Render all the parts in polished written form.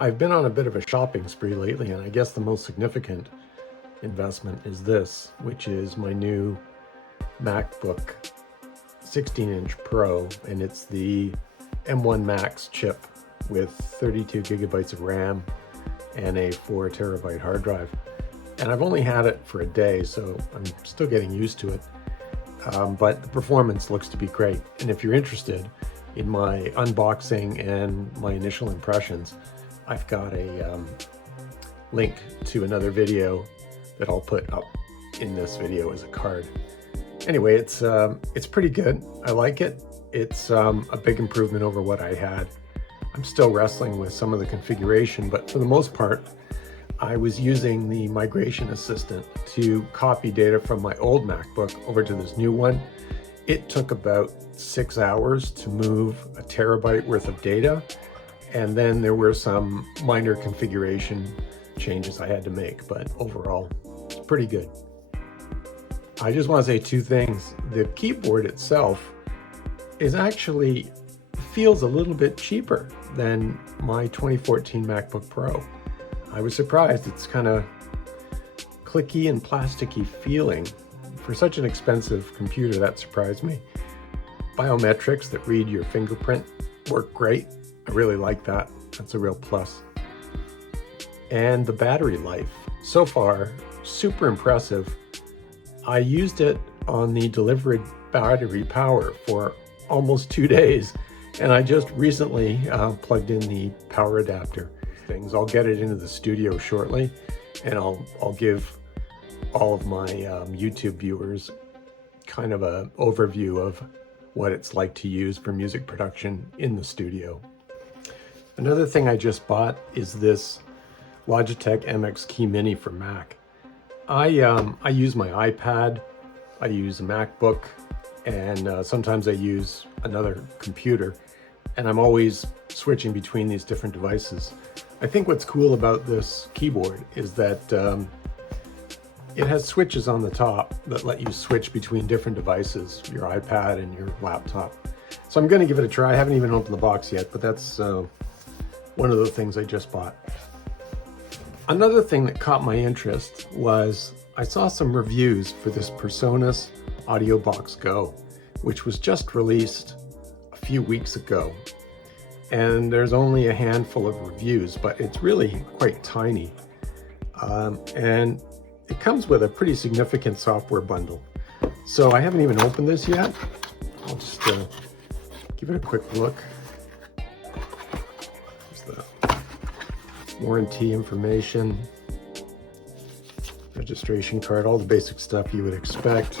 I've been on a bit of a shopping spree lately, and I guess the most significant investment is this, which is my new MacBook 16-inch Pro, and it's the M1 Max chip with 32 gigabytes of RAM and a 4 terabyte hard drive. And I've only had it for a day, so I'm still getting used to it. But the performance looks to be great. And if you're interested in my unboxing and my initial impressions, I've got a link to another video that I'll put up in this video as a card. Anyway, it's pretty good. I like it. It's a big improvement over what I had. I'm still wrestling with some of the configuration, but for the most part, I was using the migration assistant to copy data from my old MacBook over to this new one. It took about 6 hours to move a terabyte worth of data, and then there were some minor configuration changes I had to make, but overall, it's pretty good. I just want to say two things. The keyboard itself feels a little bit cheaper than my 2014 MacBook Pro. I was surprised. It's kind of clicky and plasticky feeling. For such an expensive computer, that surprised me. Biometrics that read your fingerprint work great. I really like that. That's a real plus. And the battery life, so far, super impressive. I used it on the delivered battery power for almost 2 days, and I just recently plugged in the power adapter. I'll get it into the studio shortly, and I'll give all of my YouTube viewers kind of an overview of what it's like to use for music production in the studio. Another thing I just bought is this Logitech MX Key Mini for Mac. I use my iPad, I use a MacBook, and sometimes I use another computer, and I'm always switching between these different devices. I think what's cool about this keyboard is that it has switches on the top that let you switch between different devices, your iPad and your laptop. So I'm going to give it a try. I haven't even opened the box yet, but that's one of the things I just bought. Another thing that caught my interest was I saw some reviews for this Presonus AudioBox Go, which was just released a few weeks ago. And there's only a handful of reviews, but it's really quite tiny. And it comes with a pretty significant software bundle. So I haven't even opened this yet. I'll just give it a quick look. There's the warranty information, registration card, all the basic stuff you would expect.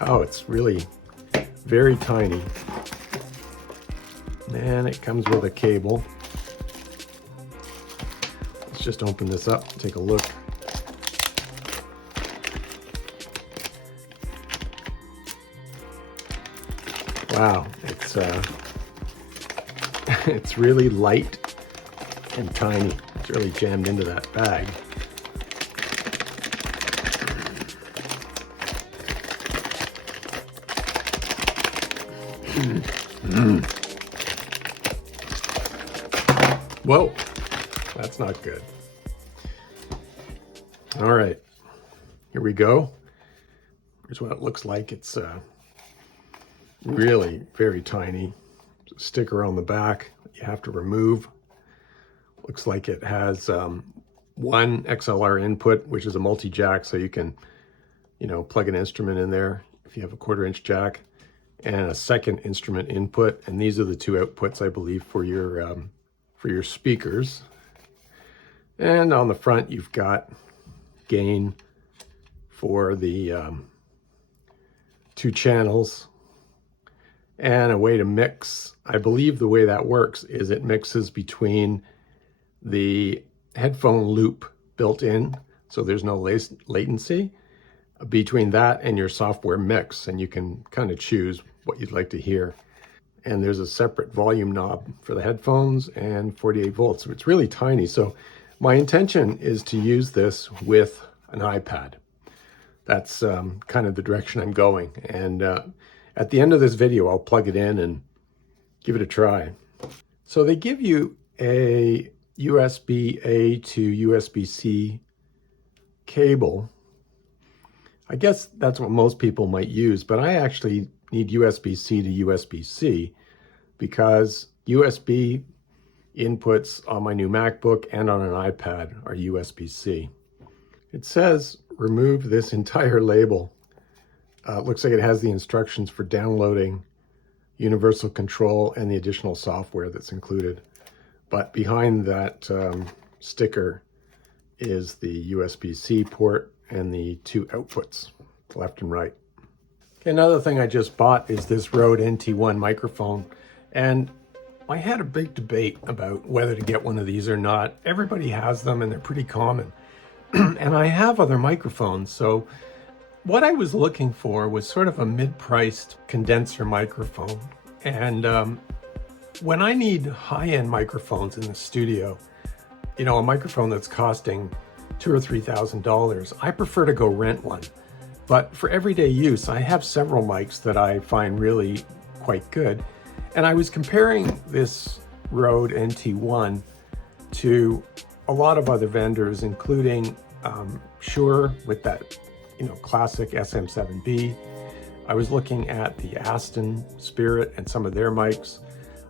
Oh, it's really very tiny. And it comes with a cable. Let's just open this up and take a look. Wow, it's really light and tiny. It's really jammed into that bag. Whoa, that's not good. All right, here we go. Here's what it looks like. It's really very tiny. There's a sticker on the back that you have to remove. Looks like it has one XLR input, which is a multi-jack, so you can, plug an instrument in there if you have a 1/4-inch jack, and a second instrument input. And these are the two outputs, I believe, for your speakers. And on the front, you've got gain for the 2 channels and a way to mix. I believe the way that works is it mixes between the headphone loop built in, so there's no latency, between that and your software mix, and you can kind of choose what you'd like to hear. And there's a separate volume knob for the headphones and 48 volts. So it's really tiny. So my intention is to use this with an iPad. That's kind of the direction I'm going. And at the end of this video, I'll plug it in and give it a try. So they give you a USB-A to USB-C cable. I guess that's what most people might use, but I actually need USB-C to USB-C because USB inputs on my new MacBook and on an iPad are USB-C. It says remove this entire label. It looks like it has the instructions for downloading universal control and the additional software that's included. But behind that sticker is the USB-C port and the two outputs, left and right. Okay, another thing I just bought is this Rode NT1 microphone. And I had a big debate about whether to get one of these or not. Everybody has them and they're pretty common. And I have other microphones, so what I was looking for was sort of a mid-priced condenser microphone. And when I need high-end microphones in the studio, you know, a microphone that's costing $2,000 or $3,000, I prefer to go rent one. But for everyday use, I have several mics that I find really quite good. And I was comparing this Rode NT1 to a lot of other vendors, including Shure with that, you know, classic SM7B. I was looking at the Aston Spirit and some of their mics.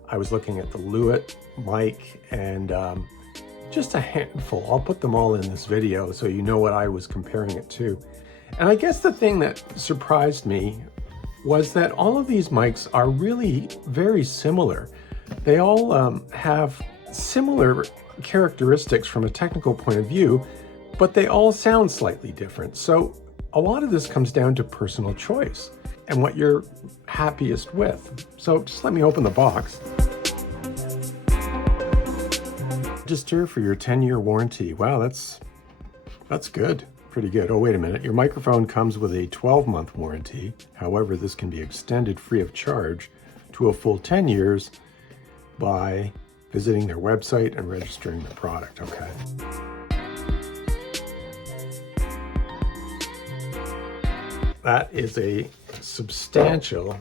I was looking at the Lewitt mic and just a handful. I'll put them all in this video so you know what I was comparing it to. And I guess the thing that surprised me was that all of these mics are really very similar. They all have similar characteristics from a technical point of view, but they all sound slightly different. So a lot of this comes down to personal choice and what you're happiest with. So just let me open the box. Register for your 10-year warranty. Wow, that's good. Pretty good. Oh, wait a minute. Your microphone comes with a 12-month warranty. However, this can be extended free of charge to a full 10 years by visiting their website and registering the product. Okay. That is a substantial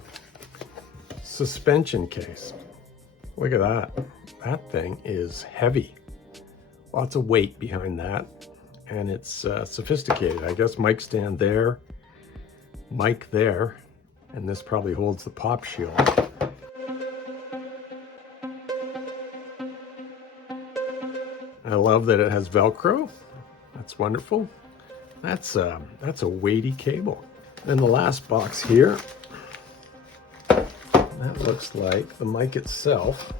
suspension case. Look at that. That thing is heavy. Lots of weight behind that. And it's sophisticated. I guess mic stand there, mic there, and this probably holds the pop shield. I love that it has Velcro. That's wonderful. That's a weighty cable. Then the last box here, that looks like the mic itself.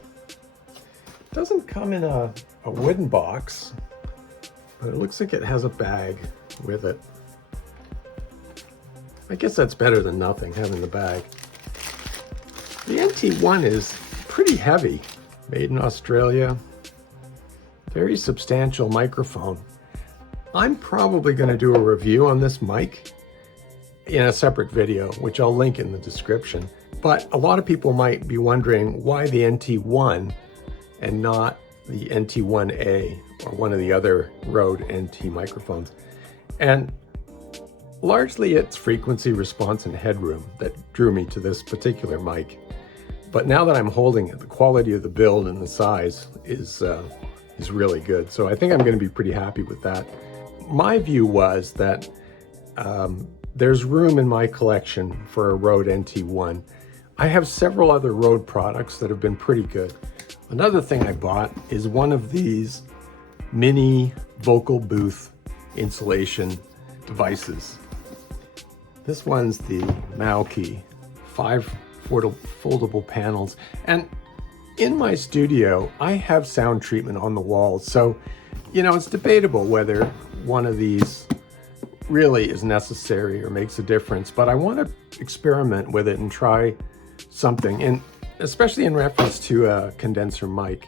It doesn't come in a wooden box, but it looks like it has a bag with it. I guess that's better than nothing, having the bag. The NT1 is pretty heavy, made in Australia. Very substantial microphone. I'm probably going to do a review on this mic in a separate video, which I'll link in the description. But a lot of people might be wondering why the NT1 and not the NT1A or one of the other Rode NT microphones. And largely it's frequency response and headroom that drew me to this particular mic. But now that I'm holding it, the quality of the build and the size is really good. So I think I'm going to be pretty happy with that. My view was that there's room in my collection for a Rode NT1. I have several other Rode products that have been pretty good. Another thing I bought is one of these mini vocal booth insulation devices. This one's the Moukey, 5 foldable panels. And in my studio, I have sound treatment on the walls. So, you know, it's debatable whether one of these really is necessary or makes a difference, but I want to experiment with it and try something, and especially in reference to a condenser mic.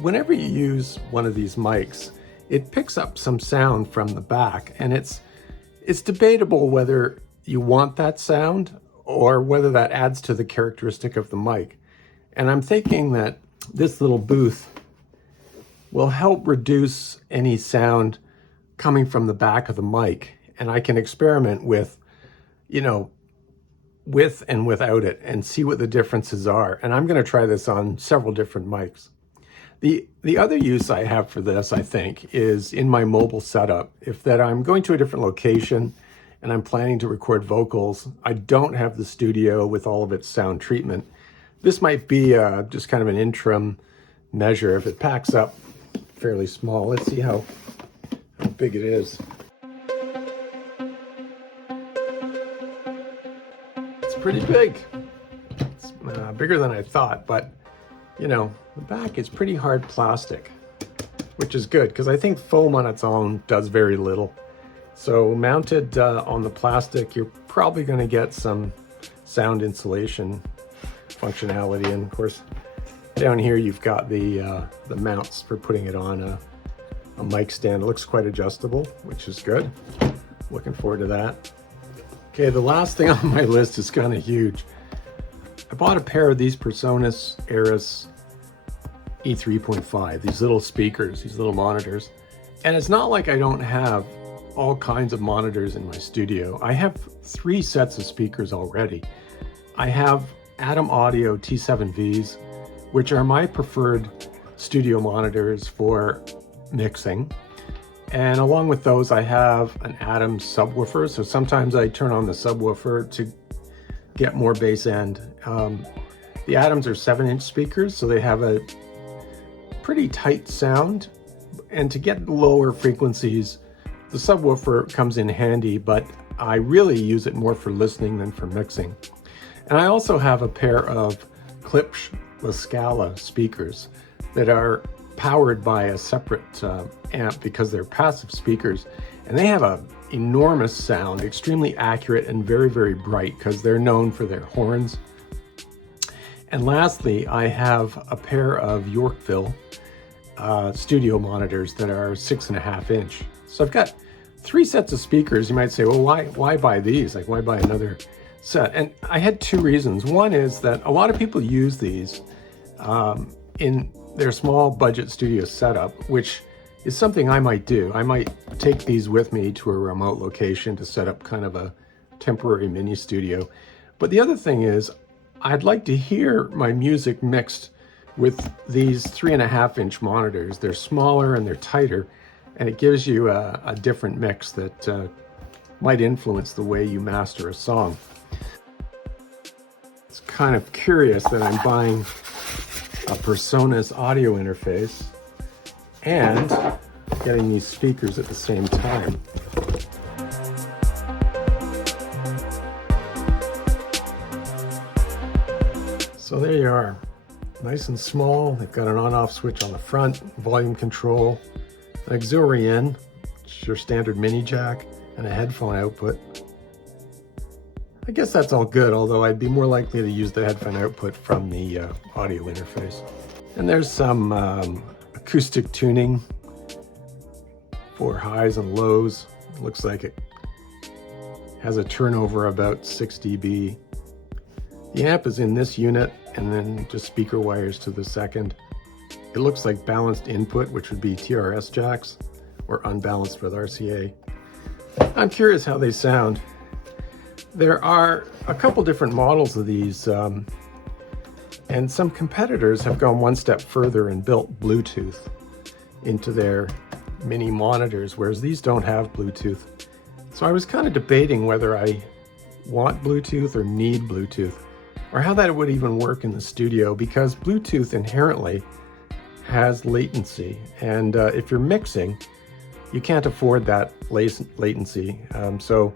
Whenever you use one of these mics, it picks up some sound from the back, and it's debatable whether you want that sound or whether that adds to the characteristic of the mic. And I'm thinking that this little booth will help reduce any sound coming from the back of the mic, and I can experiment with, you know, with and without it and see what the differences are. And I'm going to try this on several different mics. The other use I have for this, I think, is in my mobile setup. If that I'm going to a different location and I'm planning to record vocals, I don't have the studio with all of its sound treatment. This might be just kind of an interim measure. If it packs up fairly small, let's see how big it is. It's pretty big. It's bigger than I thought, but you know, the back is pretty hard plastic, which is good because I think foam on its own does very little. So mounted on the plastic, you're probably going to get some sound insulation functionality. And of course, down here you've got the mounts for putting it on a mic stand. It looks quite adjustable, which is good. Looking forward to that. Okay, the last thing on my list is kind of huge. I bought a pair of these Presonus Eris E3.5, these little speakers, these little monitors. And it's not like I don't have all kinds of monitors in my studio. I have 3 sets of speakers already. I have Atom Audio T7Vs, which are my preferred studio monitors for mixing. And along with those, I have an Atom subwoofer. So sometimes I turn on the subwoofer to get more bass end. The Atoms are 7-inch speakers, so they have a pretty tight sound. And to get lower frequencies, the subwoofer comes in handy, but I really use it more for listening than for mixing. And I also have a pair of Klipsch La Scala speakers that are powered by a separate amp because they're passive speakers, and they have an enormous sound, extremely accurate and very, very bright because they're known for their horns. And lastly, I have a pair of Yorkville studio monitors that are 6.5 inch. So I've got 3 sets of speakers. You might say, well, why buy these? Like, why buy another set? And I had 2 reasons. One is that a lot of people use these in their small budget studio setup, which is something I might do. I might take these with me to a remote location to set up kind of a temporary mini studio. But the other thing is, I'd like to hear my music mixed with these 3.5 inch monitors. They're smaller and they're tighter, and it gives you a different mix that might influence the way you master a song. It's kind of curious that I'm buying a Presonus audio interface and getting these speakers at the same time. So there you are, nice and small. They've got an on-off switch on the front, volume control, an auxiliary in, which is your standard mini jack, and a headphone output. I guess that's all good, although I'd be more likely to use the headphone output from the audio interface. And there's some acoustic tuning for highs and lows. It looks like it has a turnover about 6 dB. The amp is in this unit, and then just speaker wires to the second. It looks like balanced input, which would be TRS jacks, or unbalanced with RCA. I'm curious how they sound. There are a couple different models of these, and some competitors have gone one step further and built Bluetooth into their mini monitors, whereas these don't have Bluetooth. So I was kind of debating whether I want Bluetooth or need Bluetooth, or how that would even work in the studio, because Bluetooth inherently has latency, and if you're mixing, you can't afford that latency. So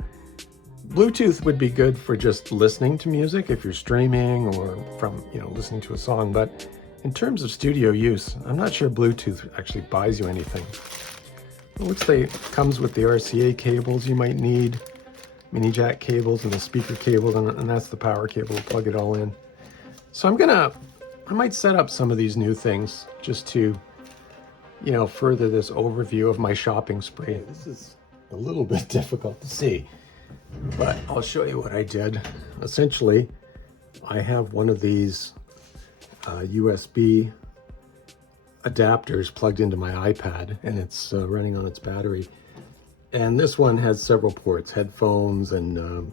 Bluetooth would be good for just listening to music if you're streaming or from, listening to a song. But in terms of studio use, I'm not sure Bluetooth actually buys you anything. It looks like it comes with the RCA cables you might need, mini jack cables, and the speaker cable, and that's the power cable to plug it all in. So I might set up some of these new things just to, further this overview of my shopping spree. This is a little bit difficult to see, but I'll show you what I did. Essentially, I have one of these USB adapters plugged into my iPad, and it's running on its battery. And this one has several ports, headphones and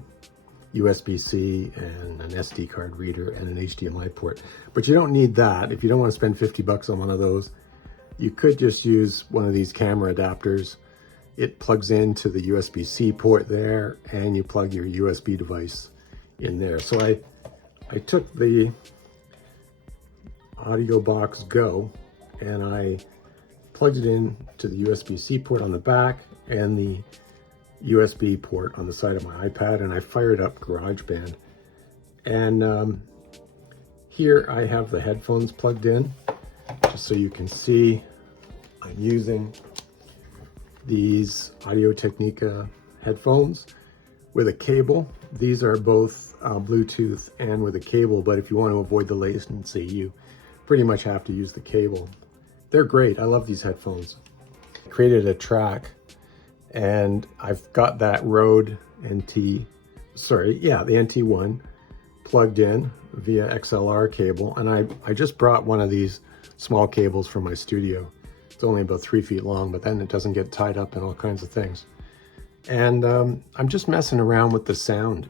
USB-C and an SD card reader and an HDMI port. But you don't need that. If you don't want to spend $50 on one of those, You could just use one of these camera adapters. It plugs into the USB-C port there, and you plug your USB device in there. So I took the AudioBox Go and I plugged it in to the USB-C port on the back and the USB port on the side of my iPad, and I fired up GarageBand. And here I have the headphones plugged in, just so you can see I'm using these Audio-Technica headphones with a cable. These are both Bluetooth and with a cable, but if you want to avoid the latency, you pretty much have to use the cable. They're great. I love these headphones. I created a track, and I've got that Rode the NT1 plugged in via XLR cable, and I just brought one of these small cables from my studio. It's only about 3 feet long, but then it doesn't get tied up in all kinds of things. And I'm just messing around with the sound.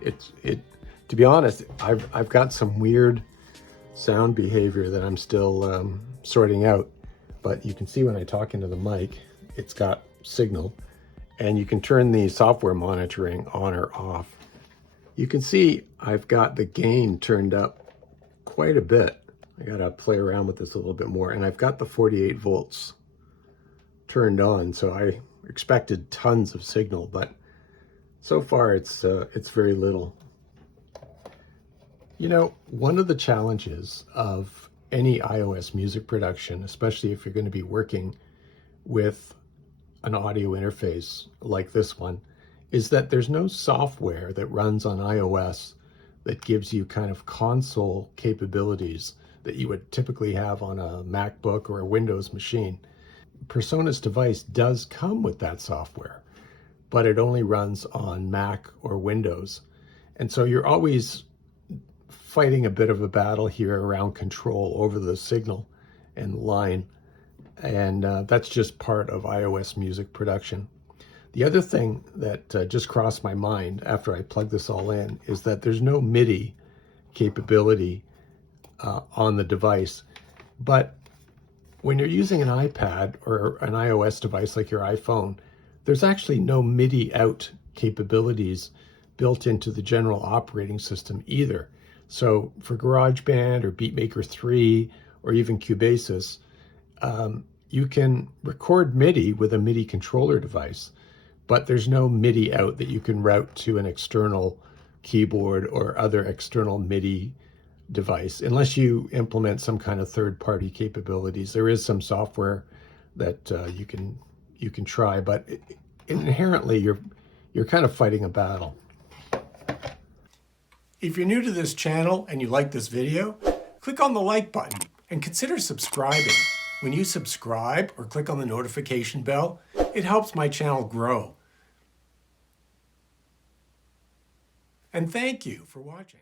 To be honest, I've got some weird sound behavior that I'm still sorting out. But you can see when I talk into the mic, it's got signal, and you can turn the software monitoring on or off. You can see I've got the gain turned up quite a bit. I gotta play around with this a little bit more, and I've got the 48 volts turned on, so I expected tons of signal, but so far it's very little. You know, one of the challenges of any iOS music production, especially if you're going to be working with an audio interface like this one, is that there's no software that runs on iOS that gives you kind of console capabilities that you would typically have on a MacBook or a Windows machine. Presonus device does come with that software, but it only runs on Mac or Windows. And so you're always fighting a bit of a battle here around control over the signal and line. And that's just part of iOS music production. The other thing that just crossed my mind after I plugged this all in is that there's no MIDI capability on the device. But when you're using an iPad or an iOS device like your iPhone, there's actually no MIDI out capabilities built into the general operating system either. So for GarageBand or Beatmaker 3 or even Cubasis, you can record MIDI with a MIDI controller device, but there's no MIDI out that you can route to an external keyboard or other external MIDI device, unless you implement some kind of third-party capabilities. There is some software that you can try, but inherently you're kind of fighting a battle. If you're new to this channel and you like this video, click on the like button and consider subscribing. When you subscribe or click on the notification bell, it helps my channel grow. And thank you for watching.